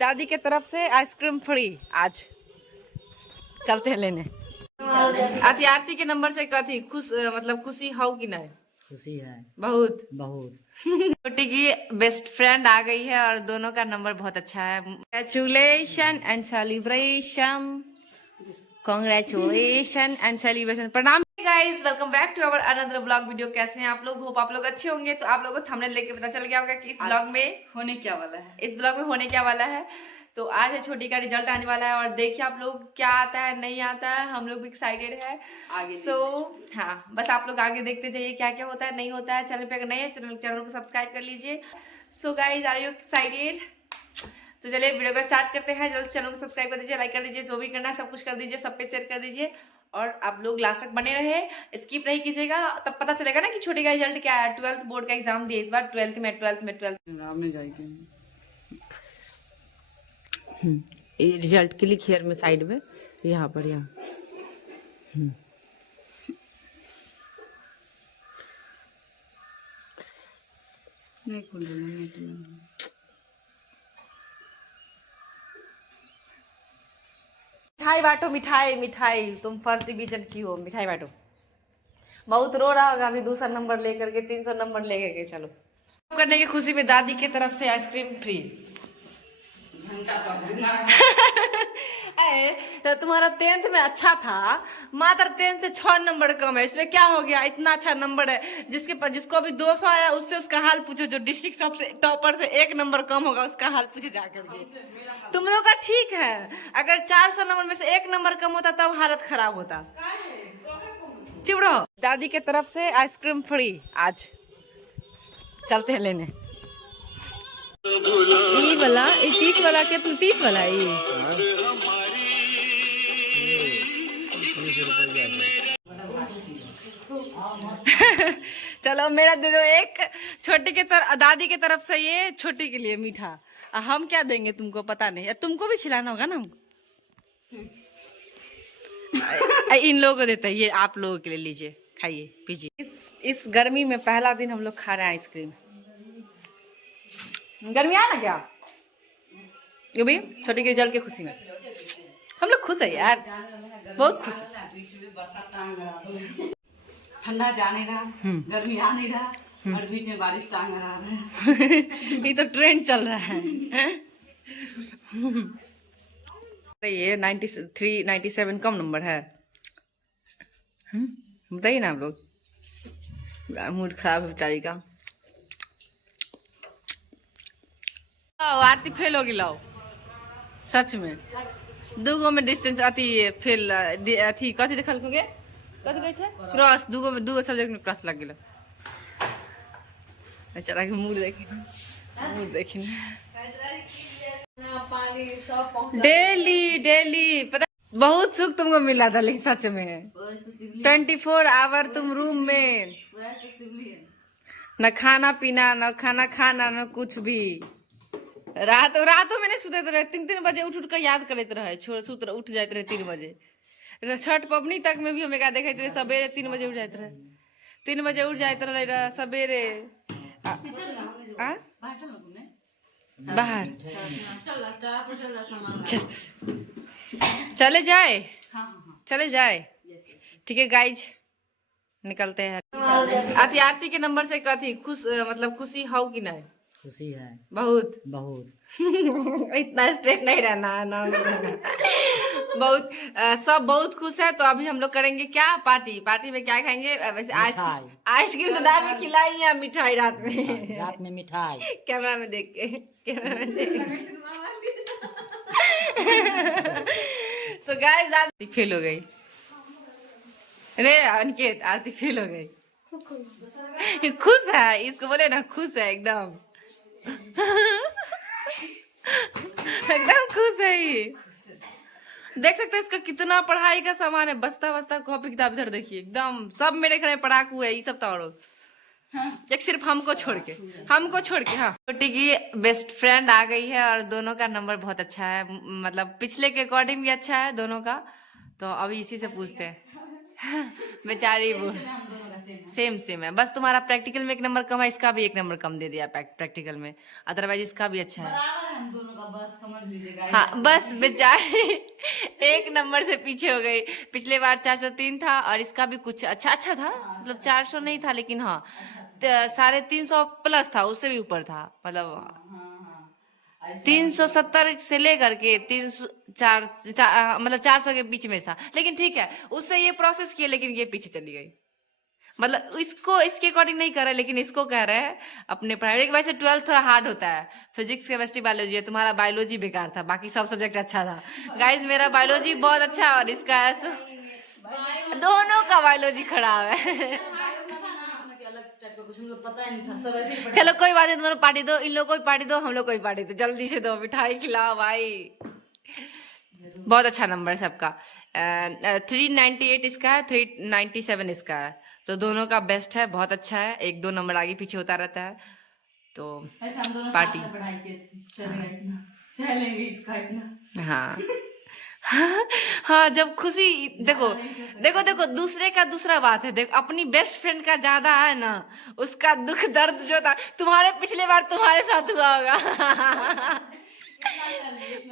दादी के तरफ से आइसक्रीम फ्री आज चलते हैं लेने। अति आरती के नंबर से कथी खुश मतलब खुशी हो कि नहीं? खुशी है बहुत बहुत। छोटी की बेस्ट फ्रेंड आ गई है और दोनों का नंबर बहुत अच्छा है। Congratulation and celebration, congratulation and celebration. प्रणाम guys, welcome back to our another blog video. कैसे हैं आप लोग? होप आप लोग अच्छे होंगे। तो आप लोगों को थंबनेल लेके पता चल गया होगा कि इस ब्लॉग में होने क्या वाला है, इस ब्लॉग में होने क्या वाला है। तो आज है छोटी का रिजल्ट आने वाला है और देखिए आप लोग क्या आता है नहीं आता है। हम लोग भी एक्साइटेड है आगे हाँ, बस आप लोग आगे देखते जाइए क्या क्या होता है नहीं होता है। चैनल पे अगर नए है चैनल को सब्सक्राइब कर लीजिए। So guys, are you excited? तो चलिए वीडियो को स्टार्ट करते हैं। जल्द से चैनल को सब्सक्राइब कर दीजिए, लाइक कर दीजिए, जो भी करना है सब कुछ कर दीजिए, सब पे शेयर कर दीजिए और आप लोग लास्ट तक बने रहे, स्किप नहीं कीजिएगा। तब पता चलेगा ना कि छोटी का रिजल्ट क्या है। 12th बोर्ड का एग्जाम दिए इस बार, 12th में रिजल्ट के लिए खेर में साइड में यहाँ पर नहीं खुल मिठाई बांटो, मिठाई मिठाई। तुम फर्स्ट डिवीजन की हो, मिठाई बांटो। बहुत रो रहा होगा अभी 200 नंबर लेकर के, 300 नंबर लेकर के। चलो करने की खुशी में दादी की तरफ से आइसक्रीम फ्री। तो तुम्हारा 10th में अच्छा था, मात्र 10th से 6 नंबर कम है। इसमें क्या हो गया? इतना अच्छा नंबर है। जिसको अभी 200 आया उससे उसका हाल पूछो। जो डिस्ट्रिक्ट सबसे टॉपर से 1 नंबर कम होगा उसका हाल पूछे जाकर के। तुम लोग का ठीक है, अगर 400 नंबर में से 1 नंबर कम होता तब हालत खराब होता। चुप रहो। दादी के तरफ से आइसक्रीम फ्री आज चलते हैं लेने। ई वाला 30 वाला के 30 वाला चलो मेरा दे दो एक। छोटी के तरफ दादी के तरफ से ये छोटी के लिए मीठा। हम क्या देंगे तुमको पता नहीं, तुमको भी खिलाना होगा ना हमको। इन लोगों को देता है, ये आप लोगों के लिए लीजिए, खाइए पीजिए। इस गर्मी में पहला दिन हम लोग खा रहे हैं आइसक्रीम। गर्मी आ ना क्या? ये भी छोटी के रिजल्ट की खुशी में हम लोग खुश है यार, बहुत खुश है। ठंडा जा नहीं रहा, गर्मी आ नहीं रहा और बीच में बारिश टांग रहा है। ये तो ट्रेंड चल रहा है। ये 93 97 कम नंबर है। बताइए ना आप लोग। मूड खराब है बेचारी का। आरती फेल होगी लाओ, सच में। दूगो में डिस्टेंस अति फेल अथी कथी देखल कोगे कथी कहै छै क्रॉस। दूगो सब्जेक्ट में क्रॉस लग गेल। बेचारा के मूड देखिन डेली पता। बहुत सुख तुमको मिला था लेकिन सच में 24 आवर तुम रूम में, न खाना पीना, न खाना, न कुछ भी। रातों में नहीं सुते रहे, 3 बजे उठ कर याद करते रहे। उठ जाते रहे 3 बजे। छठ पबनी तक में भी हमें देखते रहे सवेरे 3 बजे उठ जाते रहे। 3 बजे उठ जाते रहे सवेरे। बाहर चले जाए ठीक है गाइज, निकलते हैं। अति आरती के नंबर से कथी खुश मतलब खुशी हो कि नहीं? खुशी है बहुत बहुत। इतना स्ट्रेट नहीं रहना है ना। बहुत सब बहुत खुश है। तो अभी हम लोग करेंगे क्या, पार्टी में क्या खाएंगे? वैसे आइसक्रीम तो दादी खिलाई है, मिठाई रात में मिठाई कैमरा में देख के सो गाइस आरती फेल हो गई। अरे अनिकेत, आरती फेल हो गई। खुश है, इसको बोले ना खुश है एकदम। एकदम खुश है ये। देख सकते हैं इसका कितना पढ़ाई का सामान है, बस्ता कॉपी किताब। इधर देखिए एकदम सब मेरे घर में पढ़ाकू है ये सब। तो एक सिर्फ हमको छोड़ के हाँ। छोटी की बेस्ट फ्रेंड आ गई है और दोनों का नंबर बहुत अच्छा है, मतलब पिछले के अकॉर्डिंग भी अच्छा है दोनों का। तो अभी इसी से पूछते हैं। बेचारी वो इसमें हम दोनों का सेम है। सेम सेम है, बस तुम्हारा प्रैक्टिकल में 1 नंबर कम है, इसका भी 1 नंबर कम दे दिया प्रैक्टिकल में, अदरवाइज इसका भी अच्छा है। बराबर है हम दोनों का, बस समझ लीजिएगा। हाँ बस बेचारी 1 नंबर से पीछे हो गई। पिछले बार 403 था और इसका भी कुछ अच्छा अच्छा था, मतलब 400 नहीं था लेकिन हाँ 350 प्लस था, उससे भी ऊपर था, मतलब हाँ हाँ ऐसे 370 से लेकर के 300 मतलब 400 के बीच में था, लेकिन ठीक है उससे ये प्रोसेस किया लेकिन ये पीछे चली गई। मतलब इसको इसके अकॉर्डिंग नहीं कर रहे, लेकिन इसको कह रहे हैं अपने पढ़ाई। वैसे 12th थोड़ा हार्ड होता है, फिजिक्स केमिस्ट्री बायोलॉजी है, तुम्हारा बायोलॉजी बेकार था, बाकी सब सब्जेक्ट अच्छा था। गाइज मेरा बायोलॉजी बहुत अच्छा है और इसका ऐसा दोनों का बायोलॉजी खराब है। कि अलग टाइप का कुछ हमको पता ही नहीं था, सब ऐसे ही पढ़ा। चलो कोई बात नहीं, तुम्हारा पार्टी दो, इन लोगों को भी पार्टी दो, हम लोग को भी पार्टी दो, जल्दी से दो, मिठाई खिलाओ भाई। बहुत अच्छा नंबर है सबका। 398 इसका है, 397 इसका है, तो दोनों का बेस्ट है, बहुत अच्छा है। 1-2 नंबर आगे पीछे होता रहता है, तो ऐसे हम दोनों पार्टी। साथ में पढ़ाई किए थे, चलेगा इतना, सह लेंगे इसका इतना। हाँ हाँ जब खुशी देखो देखो देखो दूसरे का दूसरा बात है, देखो अपनी बेस्ट फ्रेंड का ज्यादा है ना, उसका दुख दर्द जो था तुम्हारे पिछले बार तुम्हारे साथ हुआ होगा।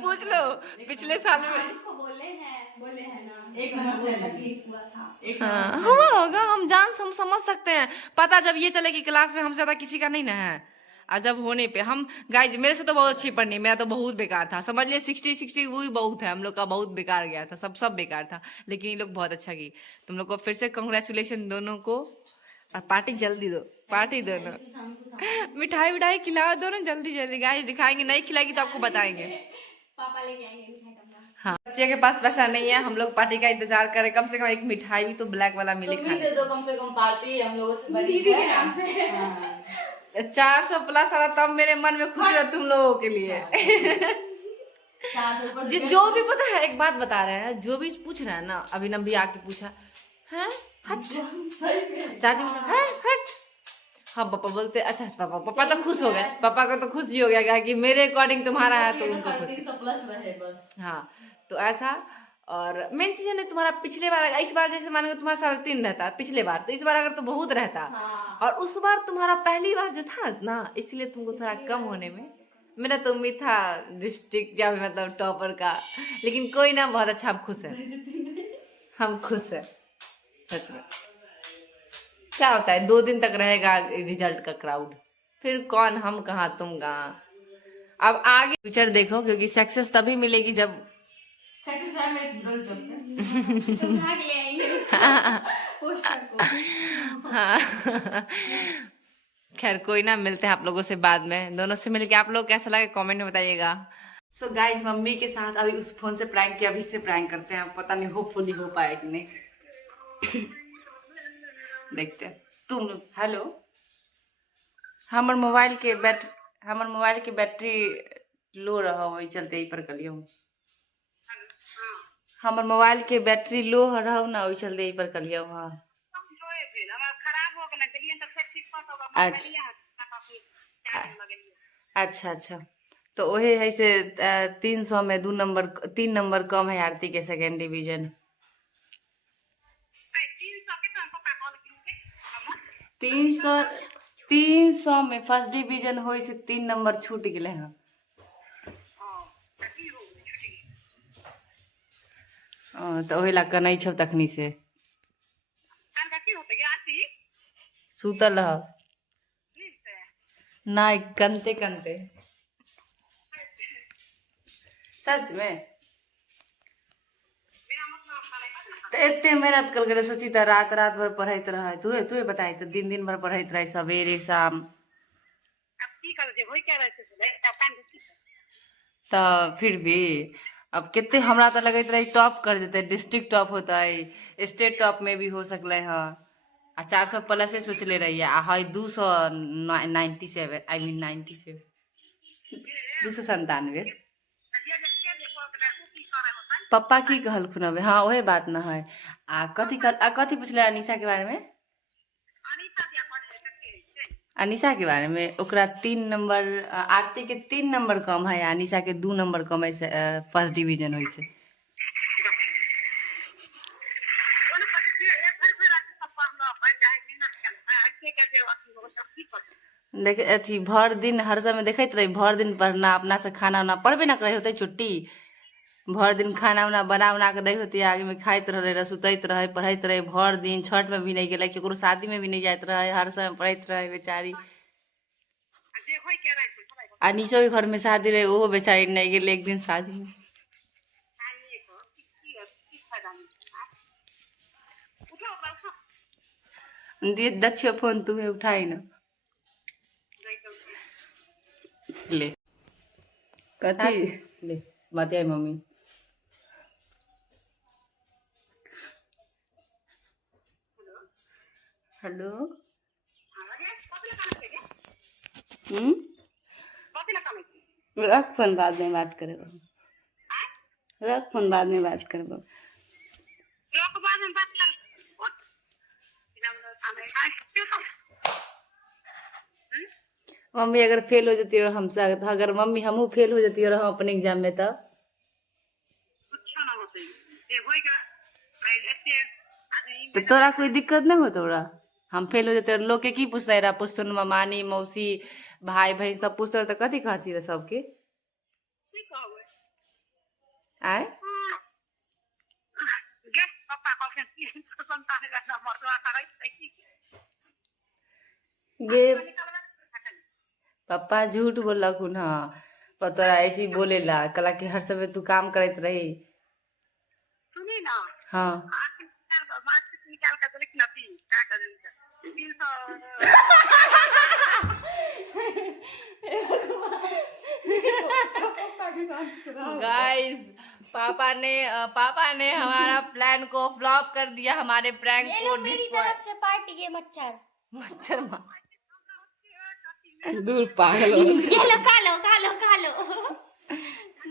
पूछ लो पिछले साल में। उसको बोले हैं ना, 1 नंबर वो से तकलीफ हुआ था। एक हाँ हुआ होगा, हम समझ सकते हैं। पता जब ये चले कि क्लास में हमसे ज्यादा किसी का नहीं ना है, और जब होने पे हम गाइज मेरे से तो बहुत अच्छी पढ़नी, मेरा तो बहुत बेकार था, समझ लिए 60 वो ही बहुत है, हम लोग का बहुत बेकार गया था, सब बेकार था, लेकिन ये लोग बहुत अच्छा की। तुम लोग को फिर से कंग्रेचुलेशन दोनों को, और पार्टी जल्दी दो, पार्टी दोनों, मिठाई विठाई खिलाओ दोनों जल्दी जल्दी। गाइज दिखाएंगे, नहीं खिलाएगी तो आपको बताएंगे। पापा लेके आएंगे मिठाई का। हाँ बच्चे के पास पैसा नहीं है, हम लोग पार्टी का इंतजार करें, कम से कम एक मिठाई भी तो ब्लैक वाला मिले तुम ही खाने दे दो कम से कम, पार्टी हम लोगों से बड़ी दीदी है। के नाम पे। हाँ। 400 प्लस आ रहा तब मेरे मन में खुशी हो तुम लोगों के लिए। 400 पर जो भी पता है, एक बात बता रहे हैं, जो भी पूछ रहा है ना, अभिनव भी आके पूछा है हट, चाची बोला है हट, हाँ पापा बोलते अच्छा पापा तो खुश हो गए, पापा को तो खुशी हो गया कि मेरे अकॉर्डिंग तुम्हारा है तो उनको खुशी। 350 प्लस रहे बस। हाँ तो ऐसा। और मेन चीज है ना, तुम्हारा पिछले बार इस बार जैसे मानो तुम्हारा 3.5 रहता पिछले बार, तो इस बार अगर तो बहुत रहता, हाँ। और उस बार तुम्हारा पहली बार जो था ना, इसलिए तुमको थोड़ा कम होने में, मेरा तो उम्मीद था डिस्ट्रिक्ट या मतलब टॉपर का, लेकिन कोई ना, बहुत अच्छा, हम खुश हैं, हम खुश हैं सच में। क्या होता है 2 दिन तक रहेगा रिजल्ट का क्राउड, फिर कौन, हम कहाँ तुम कहाँ। अब आगे फ्यूचर देखो, क्योंकि सक्सेस तभी मिलेगी जब सक्सेस है मेरे ड्राइंग जॉब पे। तो भाग ले आएंगे पोस्टर को। हाँ खैर कोई ना, मिलते हैं आप लोगों से बाद में, दोनों से मिलके आप लोग कैसा लगे कमेंट में बताइएगा। सो गाइज मम्मी के साथ अभी उस फोन से प्रैंक किया, अभी इससे प्रैंक करते हैं, पता नहीं होपफुली हो पाए कि नहीं। देखते हैं। तुम हेलो, हमर मोबाइल के बैटरी लो रहा, वही चलते ही पर कलियो, हमर मोबाइल के बैटरी लो रहा ना, वही चलते ही पर कलियो। हाँ अच्छा अच्छा, तो वही है से 300 में 3 नंबर कम है आरती के 2nd डिवीजन। 300 में 1st डिवीजन हो से 3 नंबर छूट गए हैं। तो वही ला कनै छौ तखनी से सुतल ह नहीं, कनते कनते सच में। तो इतने मेहनत कर के सोची तो रात भर पढ़ाई रहा, तुहे बताई तो दिन भर पढ़ाई रहे, सवेरे शाम। तो फिर भी अब कितने हमरा तो लगत रहे टॉप कर देते, डिस्ट्रिक्ट टॉप होता है, स्टेट टॉप में भी हो सकले है, आ 400 प्लस से सोच ले रही है, हाई 297 आई मीन 97 297। पप्पा की कहलखुन अबे, हाँ वही बात न है। आ कथी पूछले अनीसा के बारे में, अनीसा के बारे में, ओकरा 3 नंबर, आरती के 3 नंबर कम है, अनीसा के 2 नंबर कम है, 1st डिवीजन हो से। देख अथी भर दिन हर समय देखते रही भर दिन पढ़ना अपना से खाना उना पढ़बे ना करे होते छुट्टी भर दिन खाना उना बना उना के दै होती आगे में खाइत रहे सुतैत रहे पढ़ैत रहे भर दिन छठ में भी नहीं गेले केकरो शादी में भी नहीं जाइत रहे हर समय पढ़ैत रहे बेचारी आ नीचो के घर में शादी रहे ओहो बेचारी नहीं गेले एक दिन शादी में दे दच्छियो फोन तू है उठाई ना ले कथी ले बतियाई मम्मी हेलो रख फोन बाद में बात करे रख फोन बाद में बात करे मम्मी अगर फेल हो जाती है हमसे अगर मम्मी हमू फेल हो जाती है हम अपने एग्जाम में तब तो तोरा कोई दिक्कत नहीं हो तोरा हम फेल हो जाते लोग के की पूछते रहा पूछते मामानी मौसी भाई बहन सब पूछते तो कथी कहती रहे सबके आए ये पापा झूठ बोला खुन हाँ पर तोरा ऐसे ही बोलेला कला कि हर समय तू काम करत रही हाँ गाइस पापा ने हमारा प्लान को फ्लॉप कर दिया हमारे प्रैंक को मेरी तरफ से पार्टी है मच्छर मच्छर दूर पागल ये लो खा लो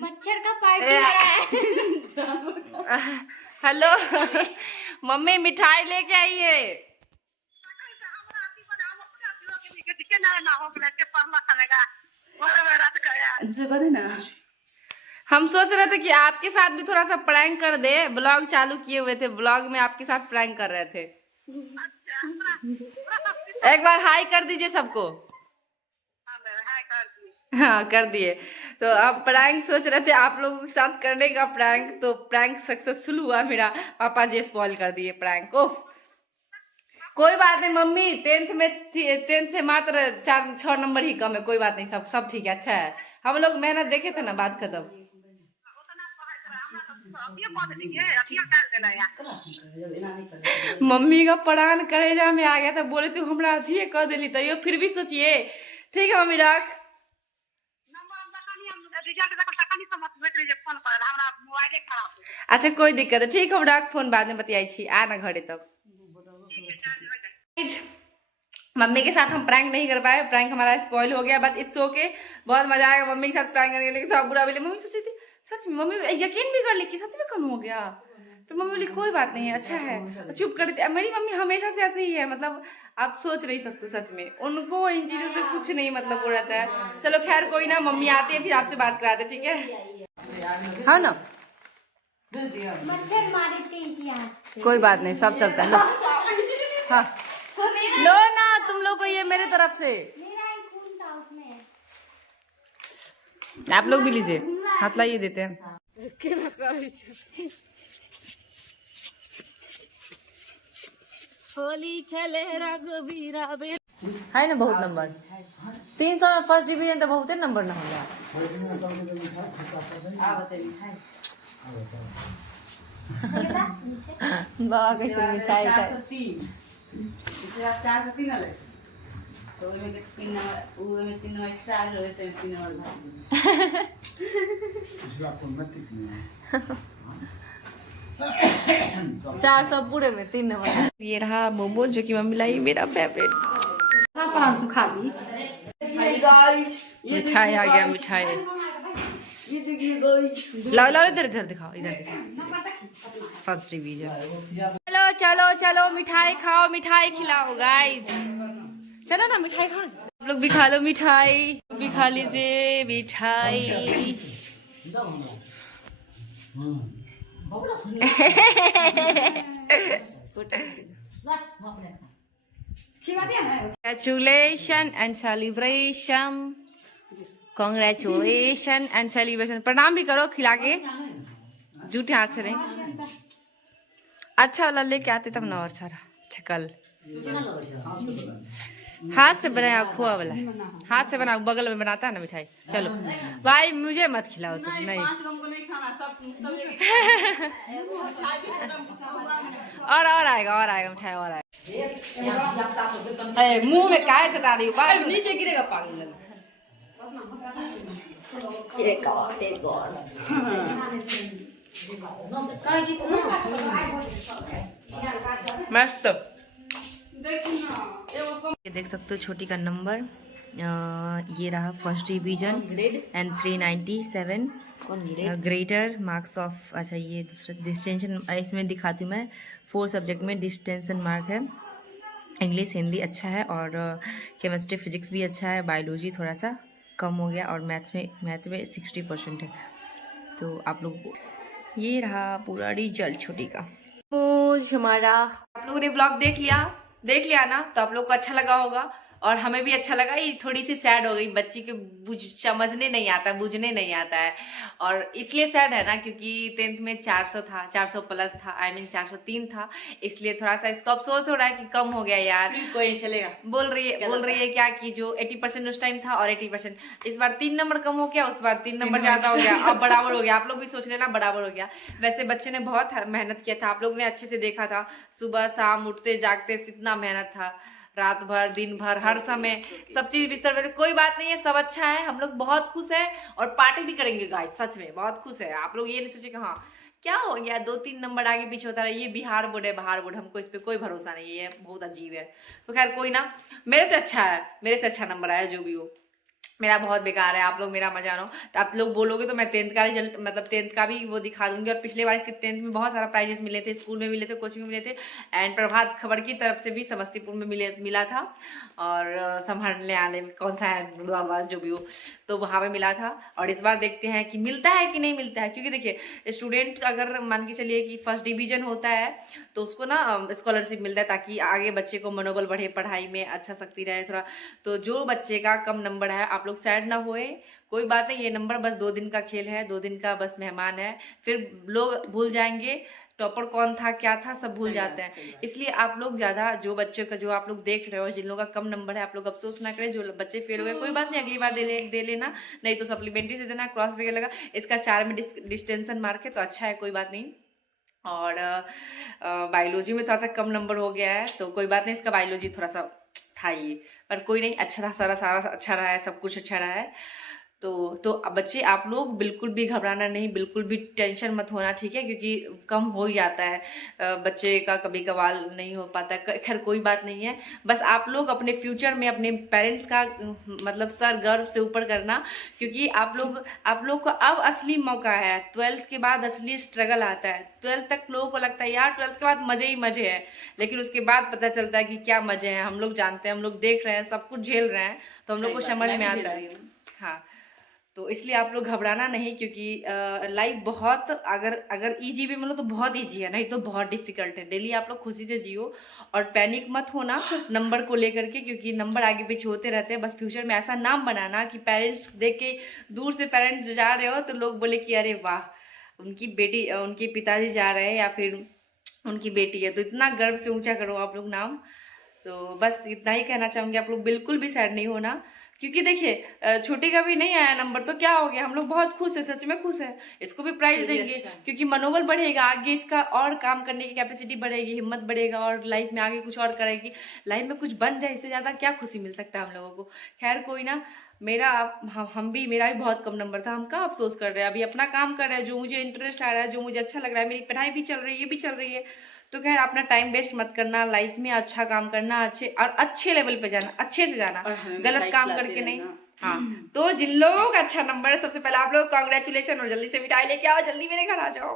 मच्छर का पार्टी हो रहा है हेलो मम्मी मिठाई लेके आई है हम सोच रहे थे कि आपके साथ भी थोड़ा सा प्रैंक कर दे ब्लॉग चालू किए हुए थे ब्लॉग में आपके साथ प्रैंक कर रहे थे एक बार हाई कर दीजिए सबको हाँ कर दिए तो अब प्रैंक सोच रहे थे आप लोगों के साथ करने का प्रैंक तो प्रैंक सक्सेसफुल हुआ मेरा पापा जी स्पॉइल कर दिए प्रैंक को कोई बात नहीं मम्मी टेंथ से मात्र 4-6 नंबर ही कम है कोई बात नहीं सब ठीक है अच्छा है हम लोग मेहनत देखे थे ना बात खत्म मम्मी का प्राण करेजा में आ गया था बोले तू हमरा अथी कर दिली तैयो फिर भी सोचिए ठीक है मम्मी रख अच्छा कोई दिक्कत है ठीक है रख फोन बाद में बतियाई छी आ ना घरे तब मम्मी के साथ हम प्रैंक नहीं कर पाए प्रैंक हमारा स्पॉइल हो गया बट इट्स ओके बहुत मजा आएगा मम्मी के साथ प्रैंक करने के लिए थोड़ा बुरा भी लगा मम्मी सोची थी सच में मम्मी यकीन भी कर ली कि सच में कम हो गया तो मम्मी बोली कोई बात नहीं अच्छा है चुप कर देती मेरी मम्मी हमेशा से ऐसे ही है मतलब आप सोच नहीं सकते सच में उनको इन चीजों से कुछ नहीं मतलब वो रहता है चलो खैर कोई ना मम्मी आती है फिर आपसे बात कराते ठीक है हाँ ना मच्छर मारे तेज यार कोई बात नहीं सब चलता है हाँ लो ना तुम लोग को ये मेरे तरफ से मेरा एक खून था उसमें आप लोग भी लीजिए हाथ लाइए देते हैं होली खेले रघुवीरा है ना बहुत नंबर 300 में फर्स्ट डिवीजन तो बहुत नंबर ना होला बाबा कैसे मिठाई खाए तो में 3 नंबर एक्स्ट्रा आ रहे थे 3 नंबर भाग 400 पूरे में 3 नंबर ये रहा मोमोज जो कि मम्मी लाई मेरा फेवरेट प्रांशु खा ली मिठाई आ गया मिठाई लाओ लाओ इधर इधर दिखाओ इधर दिखाओ फर्स्ट डिवीजन चलो चलो चलो मिठाई खाओ मिठाई खिलाओ गाइस चलो ना मिठाई खाओ आप लोग भी खा लो मिठाई भी खा लीजिए मिठाई Congratulations and celebration. Congratulations and celebration. प्रणाम भी करो खिला के, जूठे हाथ से नहीं। अच्छा वाला लेके आते तब ना और सारा छकल। हाथ से बनाया खोआ वाला, हाथ से बना, बगल में बनाता है ना मिठाई। चलो भाई मुझे मत खिलाओ तुम, नहीं। और आएगा, और आएगा मिठाई, और आएगा। मुंह में काहे से डाल रही हो? नीचे गिरेगा पागल। एक और मस्त। ये देख सकते हो छोटी का नंबर, ये रहा first division and 397 greater marks of. अच्छा ये दूसरा डिस्टेंशन, इसमें दिखाती हूँ मैं। 4 सब्जेक्ट में डिस्टेंशन मार्क है। इंग्लिश हिंदी अच्छा है, और केमिस्ट्री फिजिक्स भी अच्छा है। बायोलॉजी थोड़ा सा कम हो गया, और मैथ में 60% है। तो आप लोग को ये रहा पूरा रिजल्ट छोटी का। हमारा आप लोगों ने ब्लॉग देख लिया ना, तो आप लोग को अच्छा लगा होगा, और हमें भी अच्छा लगा। ये थोड़ी सी सैड हो गई, बच्ची के समझने नहीं आता, बुझने नहीं आता है, और इसलिए सैड है ना क्योंकि 10th में 400 था, 400 प्लस था, 403 था, इसलिए थोड़ा सा इसको अफसोस हो रहा है कि कम हो गया यार। कोई नहीं चलेगा। बोल रही है क्या कि जो 80% उस टाइम था और 80% इस बार 3 नंबर कम हो गया, उस बार 3 नंबर ज्यादा हो गया, अब बराबर हो गया। आप लोग भी सोच लेना बराबर हो गया। वैसे बच्चे ने बहुत मेहनत किया था, आप लोग ने अच्छे से देखा था। सुबह शाम उठते जागते कितना मेहनत था, रात भर दिन भर हर समय सब चीज बिस्तर में। कोई बात नहीं है, सब अच्छा है, हम लोग बहुत खुश है, और पार्टी भी करेंगे गाइस। सच में बहुत खुश है। आप लोग ये नहीं सोचे कि हाँ क्या हो गया 2-3 नंबर आगे पीछे होता रहा। ये बिहार बोर्ड है, बाहर बोर्ड, हमको इस पे कोई भरोसा नहीं है, ये बहुत अजीब है। तो खैर कोई ना, मेरे से अच्छा है, मेरे से अच्छा नंबर आया जो भी हो। मेरा बहुत बेकार है, आप लोग मेरा मजा लो। तो आप लोग बोलोगे तो मैं 10th का रिजल्ट, मतलब 10th का भी वो दिखा दूंगी। और पिछले बार इसके 10th में बहुत सारा प्राइजेस मिले थे, स्कूल में मिले थे, कोचिंग में मिले थे, एंड प्रभात खबर की तरफ से भी समस्तीपुर में मिला था, और संभालने आने में कौन सा है जो भी हो, तो वहाँ पे मिला था। और इस बार देखते हैं कि मिलता है कि नहीं मिलता है, क्योंकि देखिए स्टूडेंट अगर मान के चलिए कि फर्स्ट डिवीजन होता है तो उसको ना स्कॉलरशिप मिलता है, ताकि आगे बच्चे को मनोबल बढ़े, पढ़ाई में अच्छा शक्ति रहे थोड़ा। तो जो बच्चे का कम नंबर है, आप लोग सैड ना होए, कोई बात नहीं। ये नंबर बस 2 दिन का खेल है, 2 दिन का बस मेहमान है, फिर लोग भूल जाएंगे टॉपर कौन था क्या था, सब भूल जाते हैं। इसलिए आप लोग ज्यादा, जो बच्चों का, जो आप लोग देख रहे हो जिन लोगों का कम नंबर है, आप लोग अफसोस ना करें। जो बच्चे फेल हो गए कोई बात नहीं, अगली बार दे लेना, नहीं तो सप्लीमेंट्री से देना, क्रॉस फिगर लगा। इसका 4 में डिस्टेंशन मार्क है, तो अच्छा है, कोई बात नहीं। और बायोलॉजी में थोड़ा सा कम नंबर हो गया है, तो कोई बात नहीं, इसका बायोलॉजी थोड़ा सा था ये, पर कोई नहीं, अच्छा था, सारा अच्छा रहा है, सब कुछ अच्छा रहा है। तो बच्चे आप लोग बिल्कुल भी घबराना नहीं, बिल्कुल भी टेंशन मत होना, ठीक है, क्योंकि कम हो ही जाता है बच्चे का, कभी कभार नहीं हो पाता। खैर कोई बात नहीं है, बस आप लोग अपने फ्यूचर में अपने पेरेंट्स का मतलब सर गर्व से ऊपर करना, क्योंकि आप लोग को अब असली मौका है। 12th के बाद असली स्ट्रगल आता है। 12th तक लोगों को लगता है यार 12th के बाद मजे ही मजे है, लेकिन उसके बाद पता चलता है कि क्या मजे हैं। हम लोग जानते हैं, हम लोग देख रहे हैं, सब कुछ झेल रहे हैं, तो हम लोग को समझ में आता है। हाँ, तो इसलिए आप लोग घबराना नहीं, क्योंकि लाइफ बहुत अगर इजी भी मिलो तो बहुत इजी है, नहीं तो बहुत डिफिकल्ट है। डेली आप लोग खुशी से जियो, और पैनिक मत होना नंबर को लेकर के, क्योंकि नंबर आगे पीछे होते रहते हैं। बस फ्यूचर में ऐसा नाम बनाना कि पेरेंट्स देख के, दूर से पेरेंट्स जा रहे हो तो लोग बोले कि अरे वाह उनकी बेटी, उनके पिताजी जा रहे हैं या फिर उनकी बेटी है, तो इतना गर्व से ऊंचा करो आप लोग नाम। तो बस इतना ही कहना चाहूंगी, आप लोग बिल्कुल भी सैड नहीं होना, क्योंकि देखिए छोटे का भी नहीं आया नंबर तो क्या हो गया, हम लोग बहुत खुश है, सच में खुश है। इसको भी प्राइज देंगे, क्योंकि मनोबल बढ़ेगा, आगे इसका और काम करने की कैपेसिटी बढ़ेगी, हिम्मत बढ़ेगा, और लाइफ में आगे कुछ और करेगी, लाइफ में कुछ बन जाए, इससे ज्यादा क्या खुशी मिल सकता है हम लोगों को। खैर कोई ना, मेरा भी बहुत कम नंबर था, हम क्या अफसोस कर रहे हैं, अभी अपना काम कर रहे हैं, जो मुझे इंटरेस्ट आ रहा है, जो मुझे अच्छा लग रहा है, मेरी पढ़ाई भी चल रही है, ये भी चल रही है। तो खैर अपना टाइम वेस्ट मत करना, लाइफ में अच्छा काम करना, अच्छे लेवल पे जाना, अच्छे से जाना, गलत काम करके नहीं। हाँ, तो जिन लोगों का अच्छा नंबर है, सबसे पहले आप लोग कांग्रेचुलेशन, और जल्दी से मिठाई लेके आओ, जल्दी मेरे घर आ जाओ।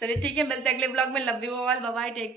चलिए ठीक है, मिलते हैं अगले ब्लॉग में। Love you all, bye bye, take